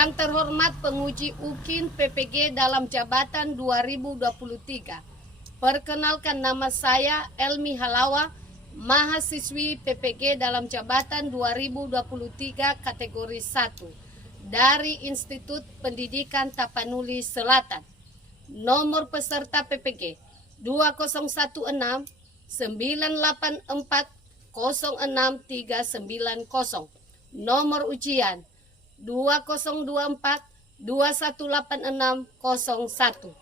Yang terhormat penguji UKIN PPG dalam jabatan 2023. Perkenalkan, nama saya Elmi Halawa, mahasiswi PPG dalam jabatan 2023 kategori 1 dari Institut Pendidikan Tapanuli Selatan. Nomor peserta PPG 2016 984 06390. Nomor ujian 2024 218601.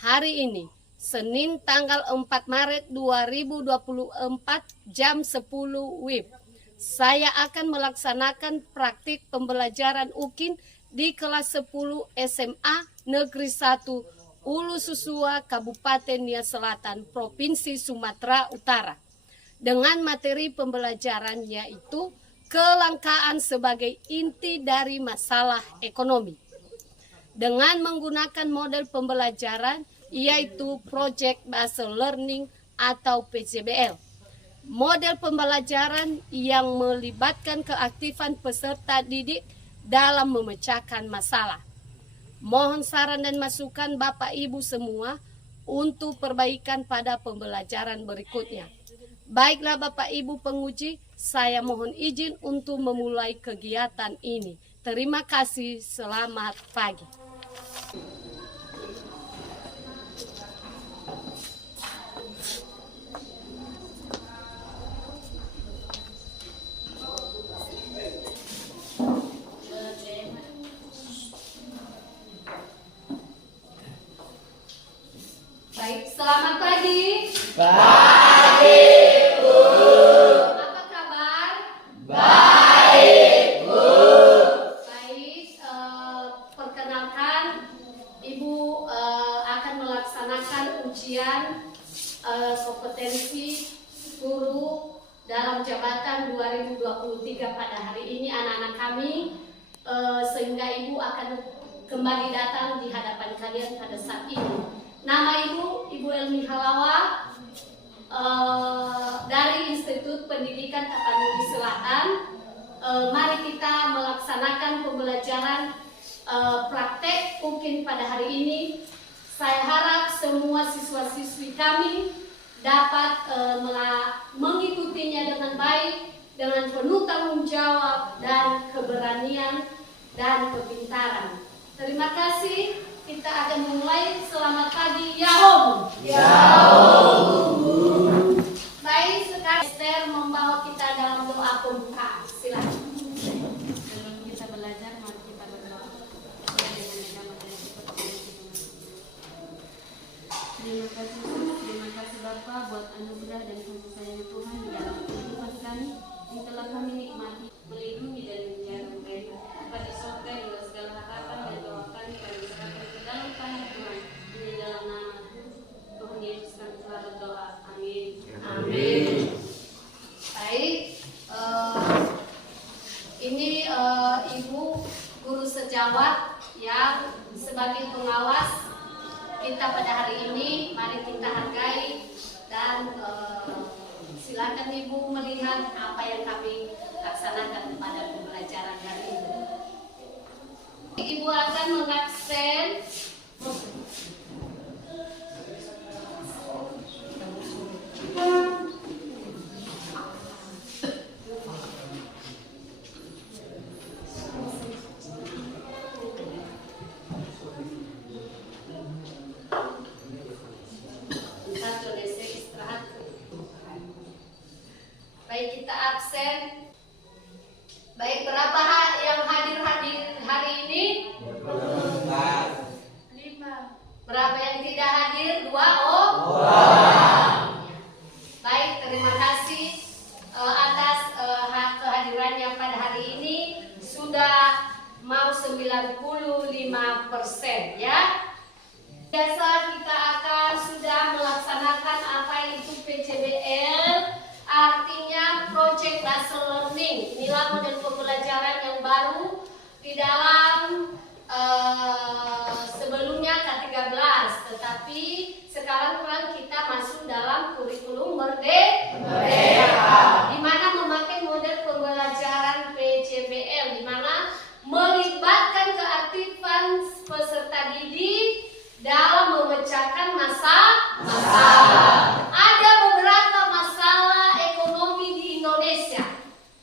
Hari ini Senin tanggal 4 Maret 2024 jam 10 WIB. Saya akan melaksanakan praktik pembelajaran UKIN di kelas 10 SMA Negeri 1 Ulu Susua, Kabupaten Nia Selatan, Provinsi Sumatera Utara. Dengan materi pembelajaran yaitu kelangkaan sebagai inti dari masalah ekonomi. Dengan menggunakan model pembelajaran yaitu Project Based Learning atau PJBL. Model pembelajaran yang melibatkan keaktifan peserta didik dalam memecahkan masalah. Mohon saran dan masukan Bapak Ibu semua untuk perbaikan pada pembelajaran berikutnya. Baiklah Bapak Ibu penguji, saya mohon izin untuk memulai kegiatan ini. Terima kasih, selamat pagi. Baik, selamat pagi. Pagi, Bu. Apa kabar? Baik, Bu. Baik, perkenalkan, Ibu akan melaksanakan ujian kompetensi guru dalam jabatan 2023 pada hari ini anak-anak kami, sehingga Ibu akan kembali datang di hadapan kalian pada saat ini. Nama Ibu Elmi Halawa dari Institut Pendidikan Tapanuli Selatan. Mari kita melaksanakan pembelajaran praktek UKIN pada hari ini. Saya harap semua siswa-siswi kami dapat mengikutinya dengan baik, dengan penuh tanggung jawab dan keberanian dan kepintaran. Terima kasih. Kita akan memulai. Selamat pagi, Yahoo. Yahoo. Baik, sekarang Esther membawa kita dalam doa pembukaan. Silakan. Sebelum kita belajar, mari kita berdoa. Terima kasih Bapa buat anugerah dan kasih sayang Tuhan di dalam kehidupan kami yang telah kami nikmati, melindungi dan menjaga mereka. Pada sorga hingga segala harapan dan doa kami serahkan ke dalam tangan Tuhan. Di dalam nama Tuhan Yesus kami telah berdoa. Amin. Amin. Baik, ini Ibu guru sejawat yang sebagai pengawas kita pada hari ini. Mari kita hargai dan silakan Ibu melihat apa yang kami laksanakan pada pembelajaran hari ini. Ibu akan mengabsen baik, kita absen. Baik, berapa yang hadir hari ini? 5. Berapa yang tidak hadir? 2. Baik, terima kasih atas kehadirannya pada hari ini. Sudah mau 95% ya. Biasa kita akan sudah melaksanakan apa itu PJBL. Artinya Project Based Learning. Inilah model pembelajaran yang baru di dalam sebelumnya K13, tetapi sekarang kita masuk dalam kurikulum merdeka, di mana memakai model pembelajaran PJBL, di mana melibatkan keaktifan masalah. Ada beberapa masalah ekonomi di Indonesia.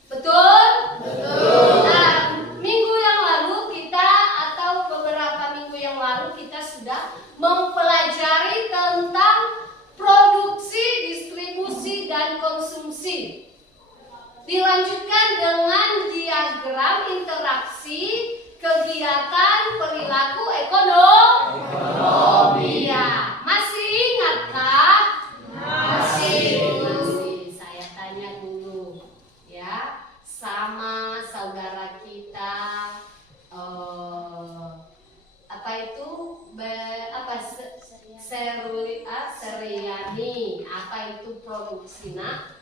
Betul? Betul. Nah, minggu yang lalu kita atau beberapa minggu yang lalu kita sudah mempelajari tentang produksi, distribusi, dan konsumsi. Dilanjutkan dengan diagram interaksi kegiatan perilaku ekonomi. Ya, masih ingat kah? Masih. Saya tanya dulu, ya, sama saudara kita, apa itu? Seriani. Apa itu produksi, nak?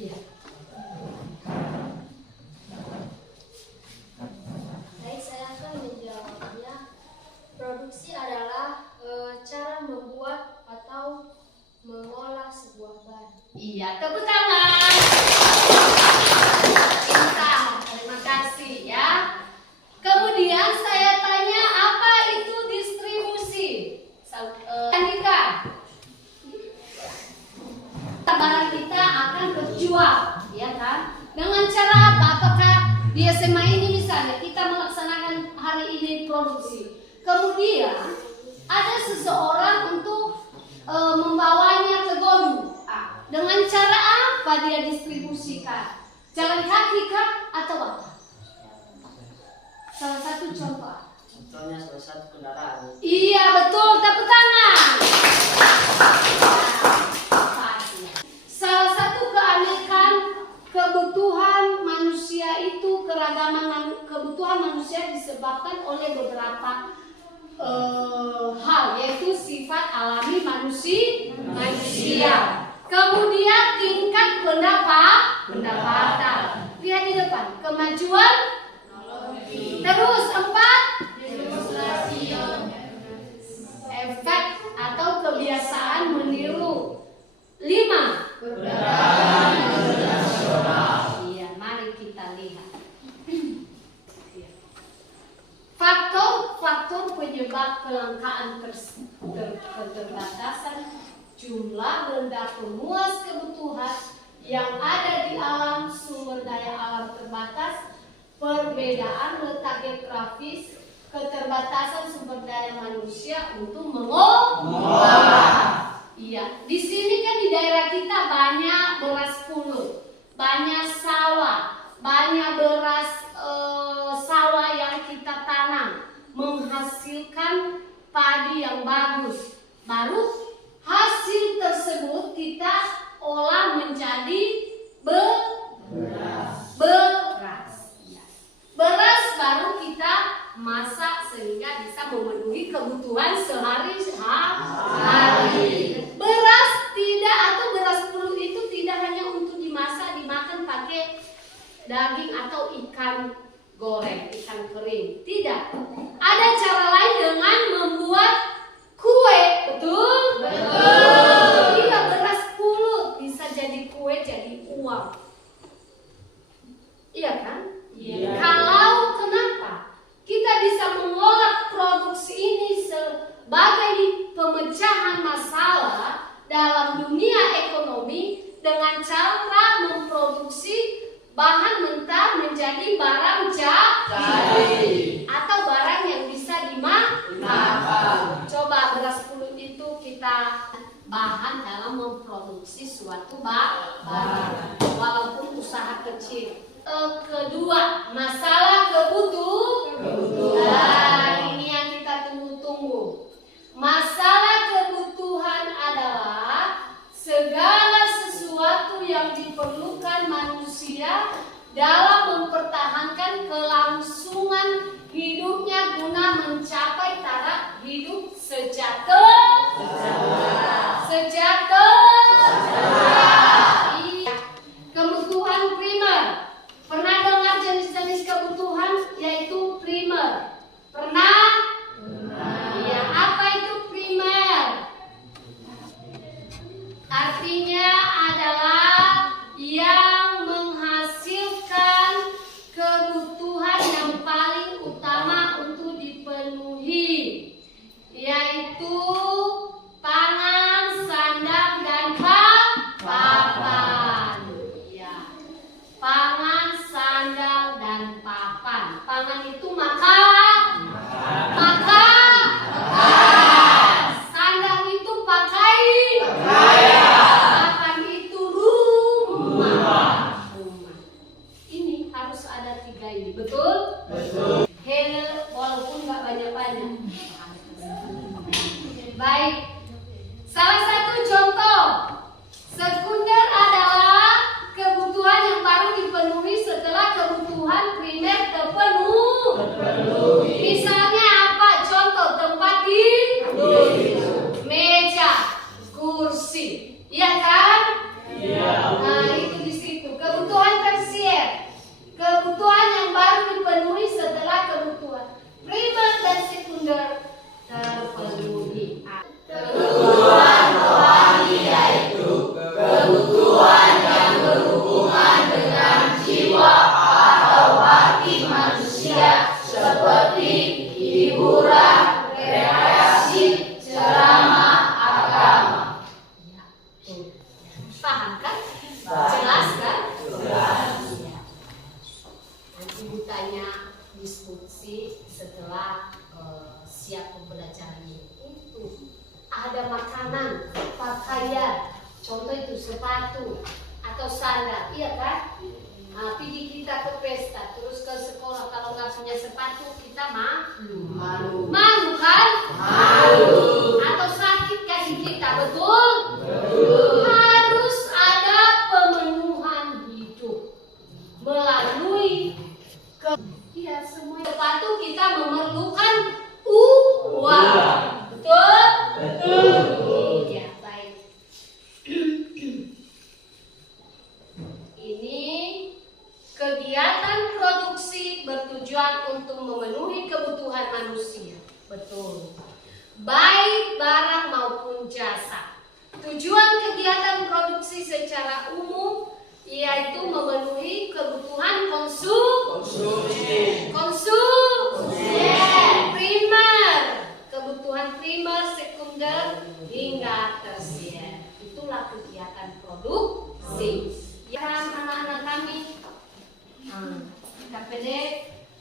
Iya. Baik, saya akan menjawabnya. Produksi adalah cara membuat atau mengolah sebuah barang. Iya, tepuk tangan. Pintar, terima kasih ya. Kemudian saya tanya, apa itu distribusi? Andika, barang kita akan terjual, ya kan? Dengan cara apa? Apakah di SMA ini misalnya kita melaksanakan hari ini produksi, kemudian ada seseorang untuk membawanya ke Godu. Dengan cara apa dia distribusikan? Jalan kaki kah atau apa? Salah satu contoh. Contohnya salah satu kendaraan. Iya betul, tepuk tangan. Salah satu keanekan kebutuhan manusia itu, keragaman kebutuhan manusia disebabkan oleh beberapa hal, yaitu sifat alami manusia. Kemudian tingkat pendapatan. Lihat di depan, kemajuan. Terus 4, efek atau kebiasaan meniru. 5, iya, mari kita lihat. Faktor penyebab kelangkaan keterbatasan jumlah rendah pemuas kebutuhan yang ada di alam, sumber daya alam terbatas, perbedaan letak geografis, keterbatasan sumber daya manusia untuk mengolah. Iya, di sini kan di daerah kita banyak beras pulut, banyak sawah, banyak beras sawah yang kita tanam, menghasilkan padi yang bagus. Baru hasil tersebut kita olah menjadi beras. Beras baru kita masak sehingga bisa memenuhi kebutuhan sehari-hari. Beras tidak, atau beras pulut itu tidak hanya untuk dimasak, dimakan pakai daging atau ikan goreng, ikan kering. Tidak. Ada cara lain dengan membuat kue, betul? Betul. Iya, beras pulut bisa jadi kue, jadi uang. Iya kan? Iya. Kalau kenapa kita bisa mengolah produksi ini sebagai pemecahan masalah dalam dunia ekonomi dengan cara memproduksi bahan mentah menjadi barang jadi atau barang yang bisa dimakan. Coba beras pulut itu kita bahan dalam memproduksi suatu barang, walaupun usaha kecil. Kedua, masalah kebutuhan. Ini yang kita tunggu-tunggu. Masalah kebutuhan adalah segala sesuatu yang diperlukan manusia dalam mempertahankan kelangsungan hidupnya guna mencapai taraf hidup sejahtera. Iya. Kebutuhan primer. Pernah dengar jenis-jenis kebutuhan, yaitu Baik. Salah satu contoh sekunder adalah kebutuhan yang baru dipenuhi setelah kebutuhan primer terpenuhi. Misalnya apa? Contoh tempat tidur, meja, kursi, iya kan? Nah itu di situ. Kebutuhan tersier, kebutuhan yang baru dipenuhi setelah kebutuhan primer dan sekunder terpenuhi. Kebutuhan rohani yaitu kebutuhan yang berhubungan dengan jiwa atau hati manusia seperti hiburan, rekreasi, ceramah, agama. Paham kan? Jelas kan? Nanti ditanya diskusi setelah siap pembelajaran ini. Itu ada makanan, pakaian, contoh itu sepatu atau sandal, iya kan? Nah, pergi kita ke pesta, terus ke sekolah, kalau nggak punya sepatu kita malu kan? Atau sakit kaki kita, betul? Harus ada pemenuhan hidup melalui ya semua sepatu kita memerlukan uang, betul? Ya baik. Ini kegiatan produksi bertujuan untuk memenuhi kebutuhan manusia, betul. Baik barang maupun jasa. Tujuan kegiatan produksi secara umum yaitu memenuhi kebutuhan primer, kebutuhan primer, sekunder hingga tersier. Itulah kegiatan produksi. Ya anak-anak kami, KPD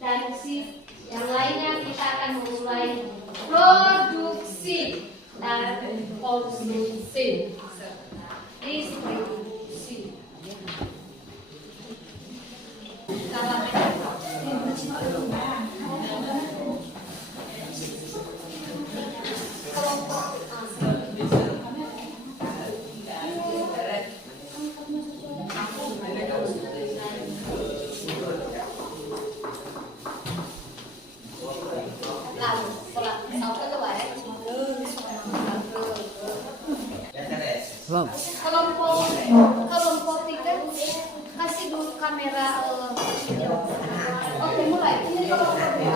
dan SIP yang lainnya kita akan memulai produksi dan konsumsi serta distribusi. Kelompok 3 kasih dulu kamera. Oke, mulai. Ini kelompok 2.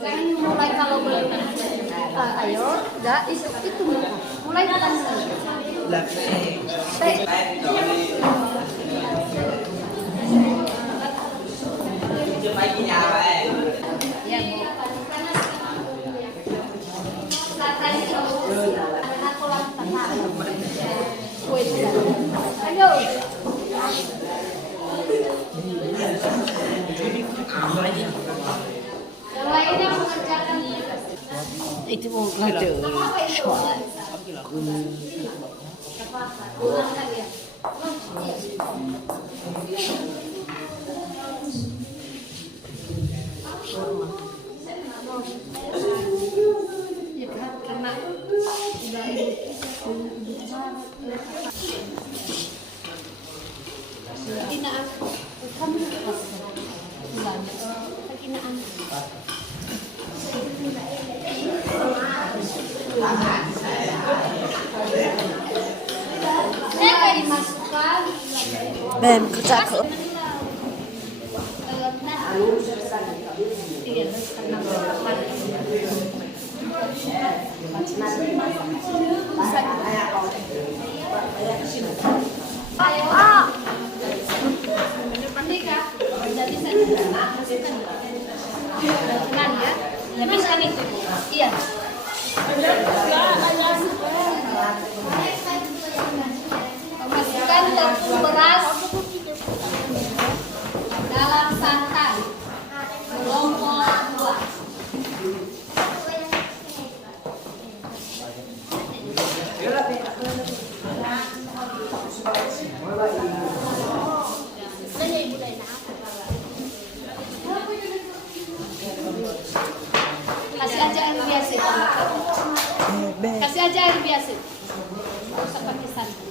Jangan mulai kalau belum. Ayo, enggak itu mulai kan. Yang lainnya mengerjakan tugas. Itu mau ngadu sekolah. Ulangkan ya. Karena hinaan kamu hinaan dimasukkan Ben kerja ke ya bisa nih iya masukkan tepung beras Kasih aja air biasa. Kasih aja air biasa. Nggak usah pakai santan.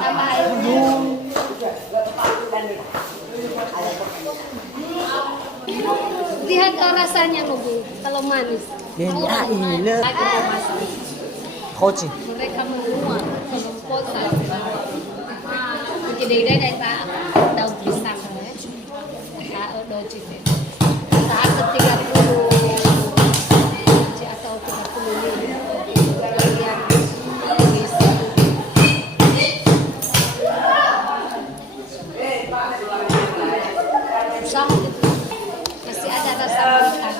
Tambah air. Lihat rasanya Nubu, kalau manis. Beda ini. Lagi mau masak. Koci. Mereka menguat kalau kota. Jadi dari Pak daun pisang. Pak doji. Saat 30 atau 30 bagian bisa. Usah gitu. Masih ada rasa mentah.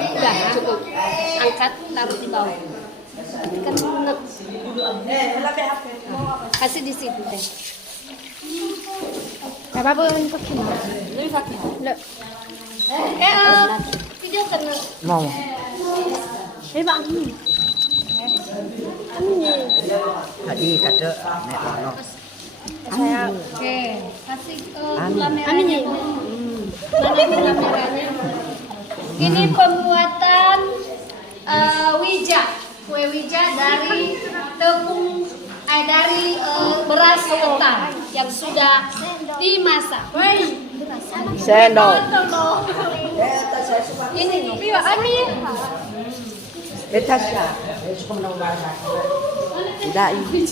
Udah cukup. Angkat, taruh di bawah. Nanti kan lunak. Kasih di situ deh. Gak apa-apa yang pakai. Lebih pakai. Look. Video kena. Mau. Bang. Tadi kata nek ono. Saya Oke, kasih gula merahnya. Amin. Mana gula merahnya? Ini pembuatan wija, kue wija dari tepung, dari beras ketan yang sudah dimasak. Sendok. Ini nih. Amin. Betasya. Tidak ini.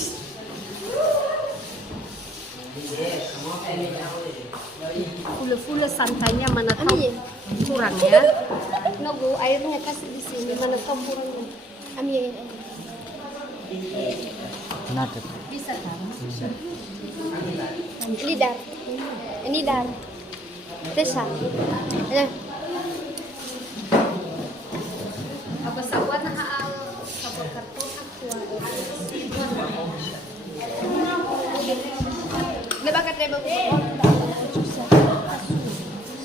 Fule-fule santainya mana tahu kurangnya. Nunggu airnya kasih di sini, mana tahu kurangnya. Amin. Kenapa? Bisa kan? Ini dar. Ini dar. Tesa. Apa sabuan sabun karton aqua. Lebakat rebel.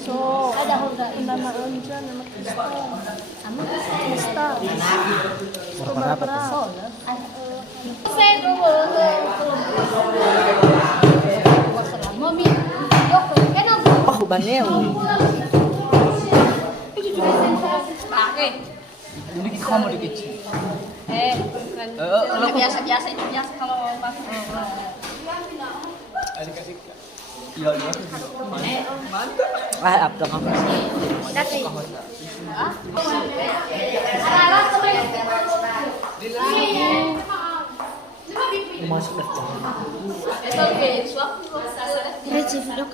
So, Ada honda nama Anja, nama Krista. sama Krista. Berapa tuh? soalnya. Saya dulu Mami, yuk, kenapa? Oh, baneo. Ini kamu dikit. Bukan. Biasa itu biasa kalau pas. Ah, apa kamu? Dati. Masuk dah. Reci vlog.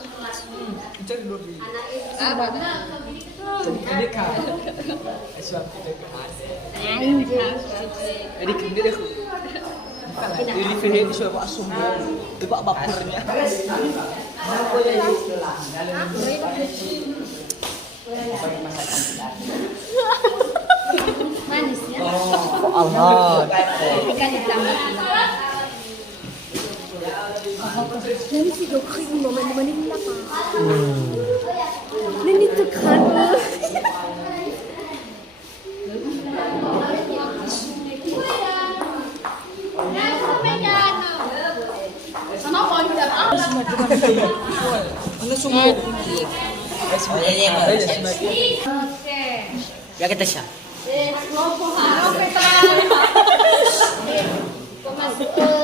Jadi film siapa asum? Tebak bapernya. Manis ya. Allah. Ikan ditambah. Nanti si dokter ini mau mandi apa? Nanti tekan. Oke. Ya kita sya.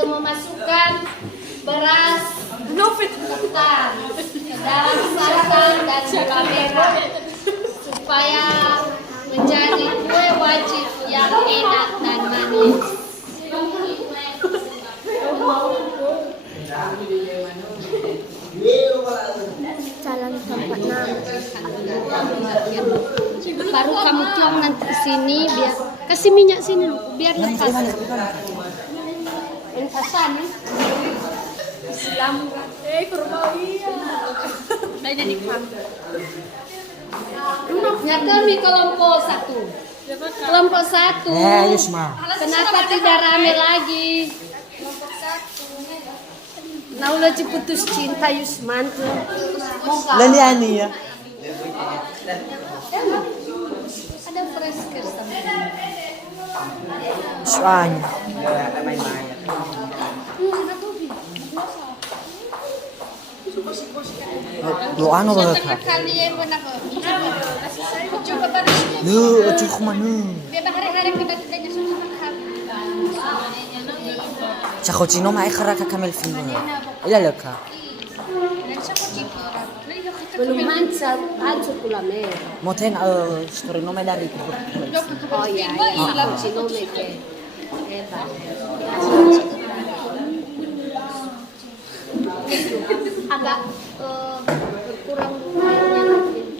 Memasukkan beras ketan ke dalam santan dan gula merah supaya menjadi kue wajib yang enak dan manis. Jalan tempat nama. Baru kamu tuang nanti di sini biar kasih minyak sini biar lepas. Lepasan ya. Islam. Ya kami kelompok satu. Kelompok satu. Yusma. Kenapa tidak rame lagi? Naula putus cinta Yusman tuh. Lali ani ya. Ada fresh care sama. Soalnya. Lo ano ba ka? Lu, cukup mana? Chino mai khara ka kamel film. Ila laka. Belum hancur kulame. Moten story no mai dari ko. Oh iya, Cino meke. Hebat. Agak kurang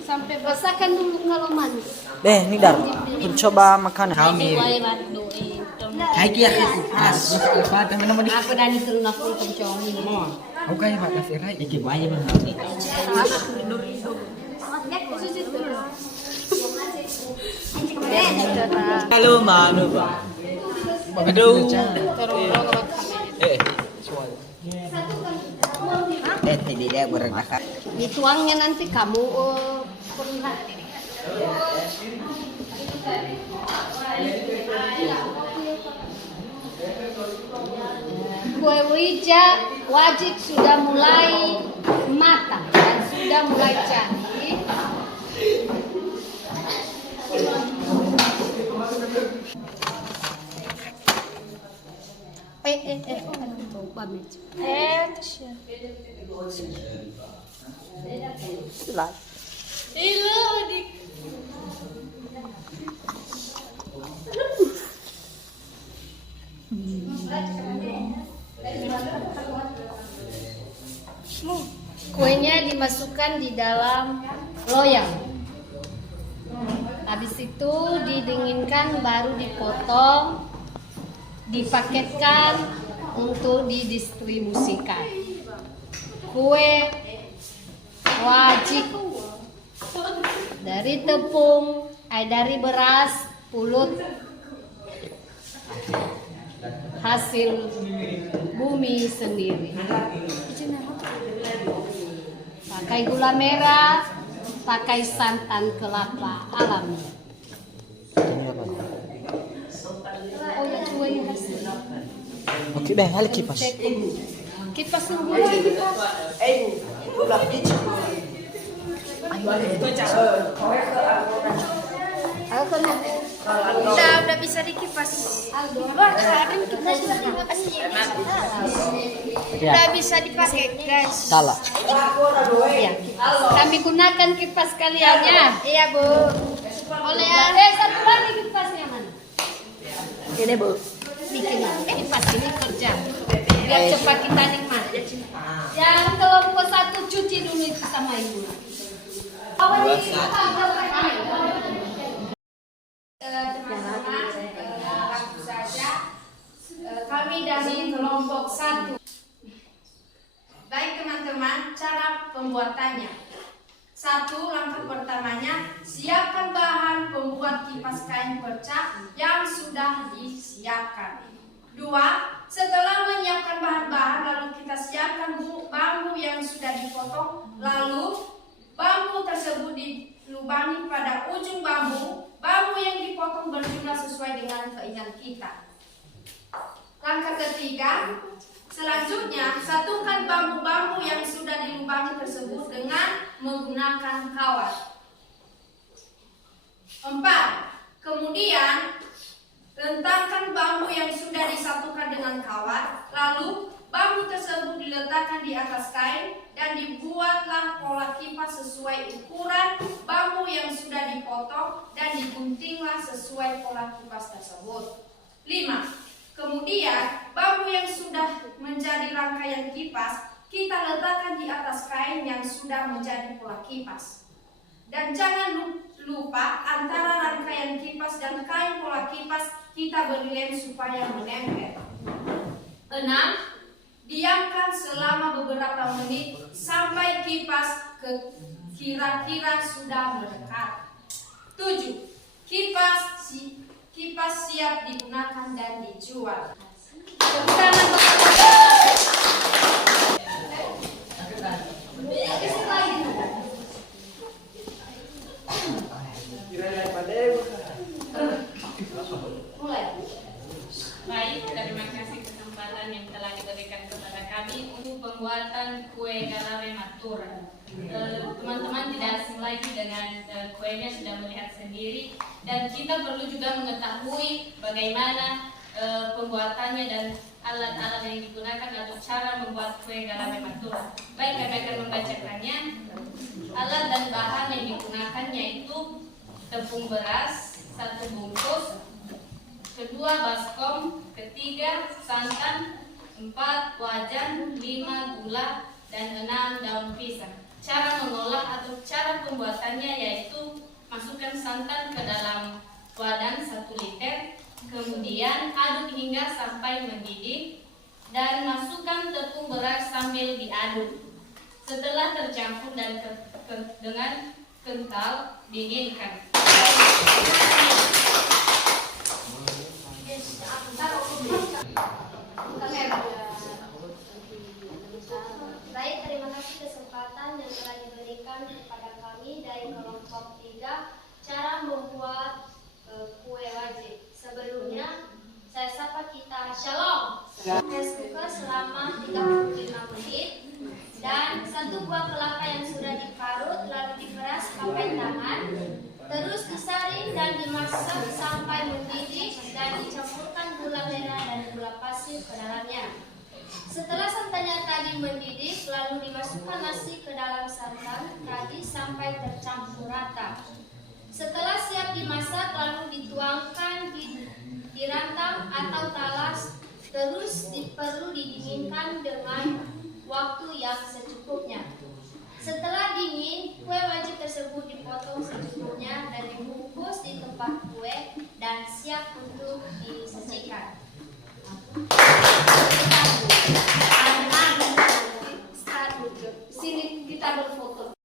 sampai rasakan dulu kalau manis. Ni dar. Mencoba makan. Kami. Kayak kia pas. Apa teman nama di? Aku dan itu aku pencomi. Aku kayak Pak Kafira iki bae bang. Halo manu Pak. Aduh. Tadi dia berangkat. Dituangnya nanti kamu perlihat. Kue wija wajib sudah mulai matang dan sudah mulai cantik. Kuenya dimasukkan di dalam loyang. Habis itu didinginkan, baru dipotong, dipaketkan untuk didistribusikan. Kue wajib dari tepung, dari beras, pulut, hasil bumi sendiri. Pakai gula merah, pakai santan kelapa alami. Oh ya, cuy hasil. Oke, hal kipas. Kipas dulu. Udah bisa dikipas. Wah, sekarang kipas udah bisa dipakai, guys. Salah. Ya, kami gunakan kipas kaliannya. Iya, Bu. Boleh ya? Satu lagi kipasnya mana? Ini Bu. Bikin kipas ini kerja. Biar cepat kita nikmat. Yang kelompok satu cuci dulu itu sama ibu. Kami dari kelompok satu. Baik teman-teman, cara pembuatannya. Satu, langkah pertamanya, siapkan bahan pembuat kipas kain perca yang sudah disiapkan. Dua, setelah menyiapkan bahan-bahan, lalu kita siapkan bambu yang sudah dipotong, lalu bambu tersebut dilubangi pada ujung bambu. Bambu yang dipotong berjumlah sesuai dengan keinginan kita. Langkah ketiga, selanjutnya satukan bambu-bambu yang sudah dilubangi tersebut dengan menggunakan kawat. 4. Kemudian rentangkan bambu yang sudah disatukan dengan kawat, lalu bambu tersebut diletakkan di atas kain dan dibuatlah pola kipas sesuai ukuran bambu yang sudah dipotong dan diguntinglah sesuai pola kipas tersebut. 5. Kemudian bambu yang sudah menjadi rangkaian kipas kita letakkan di atas kain yang sudah menjadi pola kipas. Dan jangan lupa antara rangkaian kipas dan kain pola kipas kita beri lem supaya menempel. 6. Diamkan selama beberapa menit sampai kipas kira-kira sudah mendekat. 7. Kipas siap digunakan dan dijual. pembuatan kue galare matura. Teman-teman tidak asing lagi dengan kuenya, sudah melihat sendiri, dan kita perlu juga mengetahui bagaimana pembuatannya dan alat-alat yang digunakan atau cara membuat kue galare matura. Baik, kami akan membacakannya. Alat dan bahan yang digunakan yaitu tepung beras 1 bungkus, kedua baskom, ketiga santan, 4 wajan, 5 gula, dan 6 daun pisang. Cara mengolah atau cara pembuatannya yaitu masukkan santan ke dalam wadah 1 liter, kemudian aduk hingga sampai mendidih, dan masukkan tepung beras sambil diaduk. Setelah tercampur dan dengan kental, dinginkan. Baik, terima kasih kesempatan yang telah diberikan kepada kami dari kelompok 3 cara membuat kue wajib. Sebelumnya, saya sapa kita Shalom. Es cooker selama 35 menit dan 1 buah kelapa yang sudah diparut lalu diperas pakai tangan. Terus disaring dan dimasak sampai mendidih dan dicampurkan gula merah dan gula pasir ke dalamnya. Setelah santannya tadi mendidih, lalu dimasukkan nasi ke dalam santan tadi sampai tercampur rata. Setelah siap dimasak, lalu dituangkan di rantang atau talas, terus perlu didinginkan dengan waktu yang secukupnya. Setelah dingin, kue wajib tersebut dipotong secukupnya dan dibungkus di tempat kue dan siap untuk disajikan. Sini kita berfoto.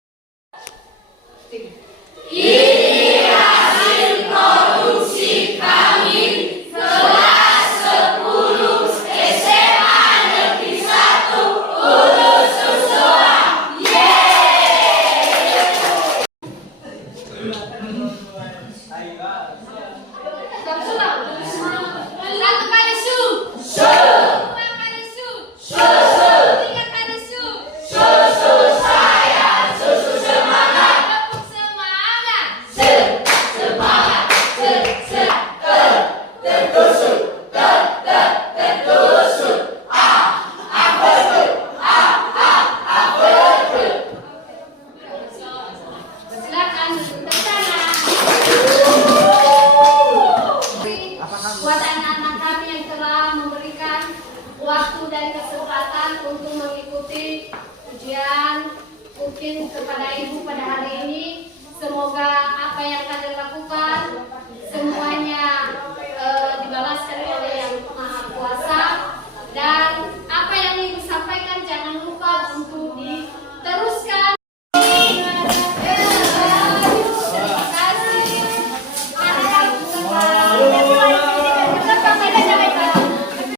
Buat anak-anak kami yang telah memberikan waktu dan kesempatan untuk mengikuti ujian mungkin kepada Ibu pada hari ini, semoga apa yang kalian lakukan semuanya dibalaskan oleh Yang